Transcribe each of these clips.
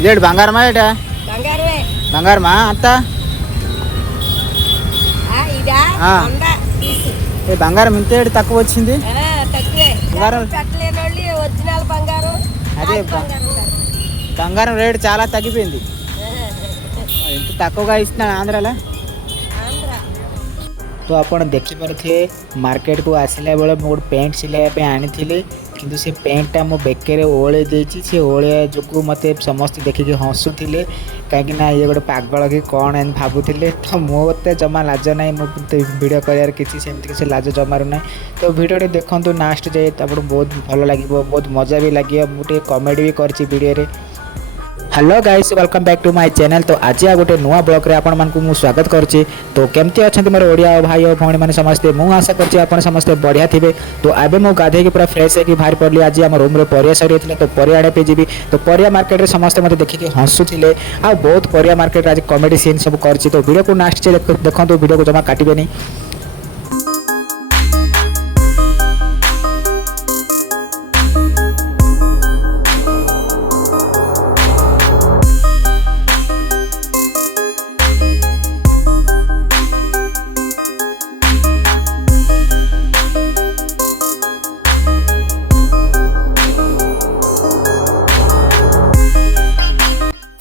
ఇదేంటి బంగారమా ఏటా? బంగారమే. బంగారమా అంత? ఇదా ఆ. 100 పీసు. ఏ బంగారం ఇంత ఏడు తక్కువ వచ్చింది? తక్కువే. బంగారం పెట్టలేని వాళ్ళు ఒరిజినల్ బంగారం. అదే బంగారం రేటు చాలా తగ్గిపోయింది. ఇంత తక్కువగా ఇస్తున్నాను ఆంధ్రాలో. तो ଆପଣ ଦେଖିପାରୁଥିବେ ମାର୍କେଟକୁ ଆସିଲା ବେଳେ ମୁଁ ଗୋଟେ ପ୍ୟାଣ୍ଟ ସିଲାଇବା ପାଇଁ ଆଣିଥିଲି, କିନ୍ତୁ ସେ ପ୍ୟାଣ୍ଟଟା ମୋ ବେକରେ ଓହଳେଇ ଦେଇଛି। ସେ ଓହଳିବା ଯୋଗୁଁ ମୋତେ ସମସ୍ତେ ଦେଖିକି ହସୁଥିଲେ, କାହିଁକିନା ଇଏ ଗୋଟେ ପାଗଳ କି କ'ଣ ଏମିତି ଭାବୁଥିଲେ। ତ ମୋତେ ଜମା ଲାଜ ନାହିଁ, ମୁଁ ଭିଡ଼ିଓ କରିବାର କିଛି ସେମିତି କିଛି ଲାଜ ଜମାରୁ ନାହିଁ। ତ ଭିଡ଼ିଓଟି ଦେଖନ୍ତୁ ଲାଷ୍ଟ ଯାଏ, ଆପଣଙ୍କୁ ବହୁତ ଭଲ ଲାଗିବ, ବହୁତ ମଜା ବି ଲାଗିବ। ମୁଁ ଟିକେ କମେଡ଼ି ବି କରିଛି ଭିଡ଼ିଓରେ। Hello guys, welcome back to my channel. तो आज आ गोटे नुआ ब्लॉग रे आपण मानकु मु स्वागत करछि। तो केमती अछंती मोर ओडिया भाई और भौणी माने समस्ते, मु आशा करछि आपण समस्ते बढ़िया थिबे। तो आबे मु गाधे के पूरा फ्रेश है कि बाहर पड़ली। आज हम रूम रे परिया सरी थिले, तो परिया आड़े पे जीबी। तो परिया मार्केट रे समस्ते मते देखि के हंसुथिले, आ बहुत परिया मार्केट आज कॉमेडी सीन सब करछि। तो वीडियो को लास्ट से देखंतु, वीडियो को जमा काटिबे नहीं।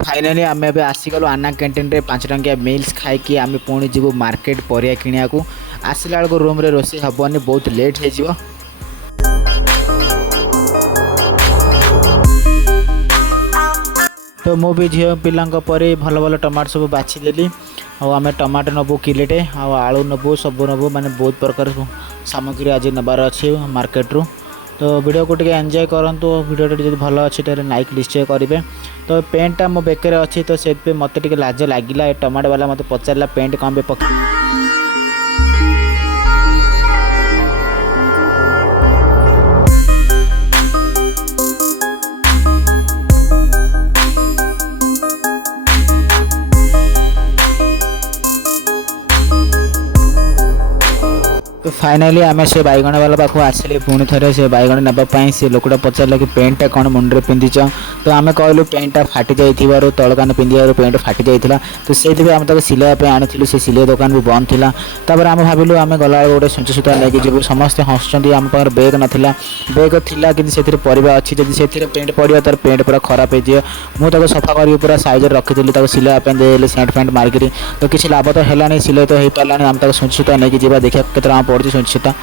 फाइनाली आम ए आसीगलु आना कैंटीन रे 5 टंकिया मिल्स खाई आम पुणी जीवु मार्केट परिया किणिया को। आसला बेलू रूम रे रोषे हेनी, बहुत लेट हो। तो मु भी झील पिला भल भल टमाटो सब बाछीदेली। आम टमाटो नबू किलेटे, आलू नबू, सब नबू, माने बहुत प्रकार सामग्री आज नबार अच्छी मार्केट रू। तो वीडियो को टिके एंजॉय करंतु। वीडियो जो भल अच्छी तो लाइक निश्चय करेंगे। तो पेंटा मो बेकर अच्छी, तो से मत टे लाज लगे। टमाटो वाला मत पचारा पेंट कौन पे पक तो फाइनाली आम से बैगण वाला पाखु आसिले। पुणी थे से बैगण नापाई से लोकटा पचारा कि पेंटा कौन मुंडे पिंधिच। तो आम कहलु पेंटा फाटी जाइए, तलकान पिंधार पेंट फाटी जाइए। तो से आम तक सिलाई आनी, से सिलाई दुकान भी बंद था। तापर आम भाविलु आम गला गोटे सुच सूता लेके जीव। समस्ते हसुँच। आम पाखे बैग नाला, बैग थिला कि परिवा अच्छी, जब से पेंट पड़ो तार पेंट पूरा खराब हो। मुझे सफा कर पूरा साइज रखी सिलाई दे सेंट फेंट मारिकी। तो किसी लाभ तो है, सिलाई तो हो पारानी। आम तक सुच सूता नहीं जा देखा के पड़ी सुच सूता।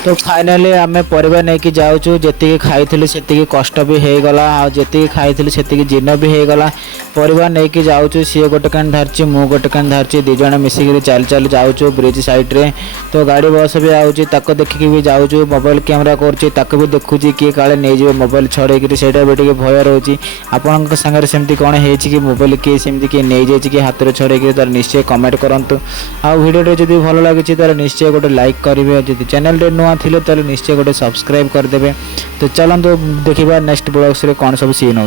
तो फाइनाली आम परिवार नहीं कि जाऊँ। जी खाई से कष्ट भी हो गला, जी खाई से जीर्ण भी हो गला। परिवार नहीं कि जाऊँ, सी गोटे कान धरची, मु गोटे कान धरची, दी जन मिसिक चल चल जाऊँ ब्रिज साइड रे। तो गाड़ी बस भी आऊँगी, देखिकी भी जाऊँ। मोबाइल कैमेरा कर भी देखुची किए काले नहीं जाए मोबाइल छड़े से भी भय रोचे। आपण सागर सेमती कौन हो मोबाइल किए सेमती किए नहीं जाए कि हाथ में छड़े तार निश्चय कमेंट करूँ। आ वीडियो जब भल लगी तार निश्चय गोटे लाइक करेंगे। जब चैनल नुआ थे तो निश्चय गोटे सब्सक्राइब करदे। तो चलते देखा नेक्स्ट ब्लॉग्स रे कौन सब सीन हो।